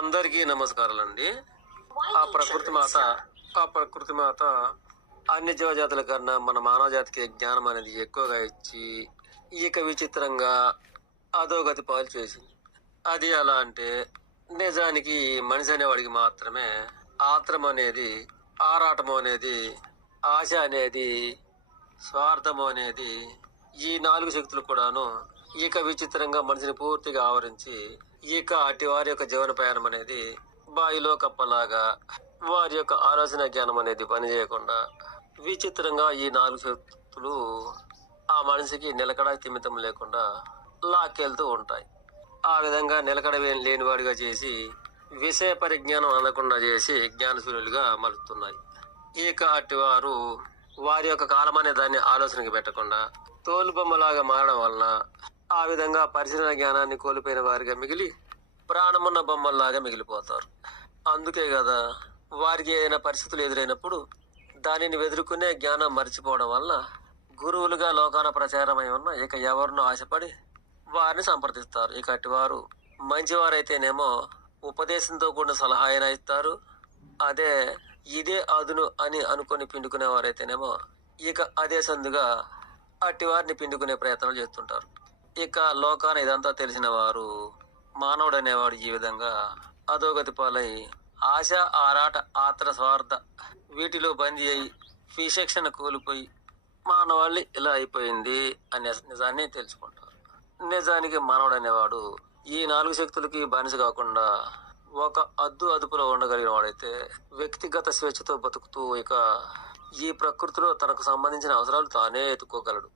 అందరికీ నమస్కారాలండి. ఆ ప్రకృతి మాత ఆ ప్రకృతి మాత అన్ని జీవజాతుల కన్నా మన మానవ జాతికి జ్ఞానం అనేది ఎక్కువగా ఇచ్చి ఇక విచిత్రంగా అధోగతి పాలు చేసింది. అది ఎలా అంటే, నిజానికి మనిషి అనేవాడికి మాత్రమే ఆత్రం అనేది, ఆరాటం అనేది, ఆశ అనేది, స్వార్థము అనేది, ఈ 4 శక్తులు కూడాను ఇక విచిత్రంగా మనిషిని పూర్తిగా ఆవరించి ఇక అటు వారి యొక్క జీవన ప్రయాణం అనేది బావిలో కప్పలాగా వారి యొక్క ఆలోచన జ్ఞానం అనేది పనిచేయకుండా విచిత్రంగా ఈ 4 శక్తులు ఆ మనిషికి నిలకడ తిమితం లేకుండా లాక్కెళ్తూ ఉంటాయి. ఆ విధంగా నిలకడ లేనివాడిగా చేసి విషయ పరిజ్ఞానం అందకుండా చేసి జ్ఞానశూన్యులుగా మలుస్తున్నాయి. ఇక అటు వారు వారి యొక్క కాలం అనే దాన్ని ఆలోచనకి పెట్టకుండా తోలుబొమ్మలాగా మారడం వలన ఆ విధంగా పరిశీలన జ్ఞానాన్ని కోల్పోయిన వారిగా మిగిలి ప్రాణమున్న బొమ్మల్లాగా మిగిలిపోతారు. అందుకే కదా వారికి ఏదైనా పరిస్థితులు ఎదురైనప్పుడు దానిని ఎదుర్కొనే జ్ఞానం మర్చిపోవడం వల్ల గురువులుగా లోకాన ప్రచారమై ఉన్న ఇక ఎవరినో ఆశపడి వారిని సంప్రదిస్తారు. ఇక అటువారు మంచివారైతేనేమో ఉపదేశంతో కూడిన సలహా అయినా ఇస్తారు. అదే ఇదే అదును అని అనుకొని పిండుకునే వారైతేనేమో ఇక అదే సందుగా అట్టి వారిని పిండుకునే ప్రయత్నాలు చేస్తుంటారు. ఇక లోకాన ఇదంతా తెలిసిన వారు మానవుడు అనేవాడు ఈ విధంగా అధోగతి పాలై ఆశ, ఆరాట, ఆత్ర, స్వార్థ వీటిలో బందీ అయి విచక్షణ కోల్పోయి మానవాళి ఇలా అయిపోయింది అనే నిజాన్ని తెలుసుకుంటారు. నిజానికి మానవుడు అనేవాడు ఈ 4 శక్తులకి బానిస కాకుండా ఒక అదుపులో ఉండగలిగిన వాడైతే వ్యక్తిగత స్వేచ్ఛతో బతుకుతూ ఇక ఈ ప్రకృతిలో తనకు సంబంధించిన అవసరాలు తానే ఎత్తుకోగలడు.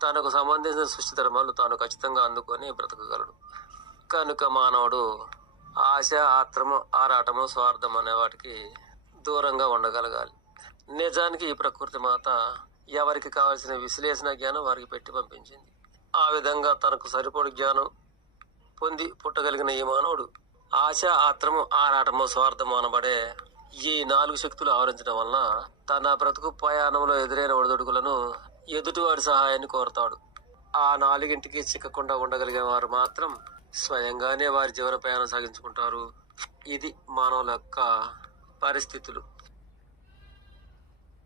తనకు సంబంధించిన సృష్టి ధర్మాలు తాను ఖచ్చితంగా అందుకొని బ్రతకగలడు. కనుక మానవుడు ఆశ, ఆత్రము, ఆరాటము, స్వార్థం అనే వాటికి దూరంగా ఉండగలగాలి. నిజానికి ఈ ప్రకృతి మాత ఎవరికి కావాల్సిన విశ్లేషణ జ్ఞానం వారికి పెట్టి పంపించింది. ఆ విధంగా తనకు సరిపడు జ్ఞానం పొంది పుట్టగలిగిన ఈ మానవుడు ఆశ, ఆత్రము, ఆరాటము, స్వార్థము అనబడే ఈ 4 శక్తులు ఆవరించడం వలన తన బ్రతుకు ప్రయాణంలో ఎదురైన ఒడిదుడుకులను ఎదుటివాడి సహాయాన్ని కోరతాడు. ఆ 4ంటికి చిక్కకుండా ఉండగలిగిన వారు మాత్రం స్వయంగానే వారి జీవన ప్రయాణం సాగించుకుంటారు. ఇది మానవుల యొక్క పరిస్థితులు.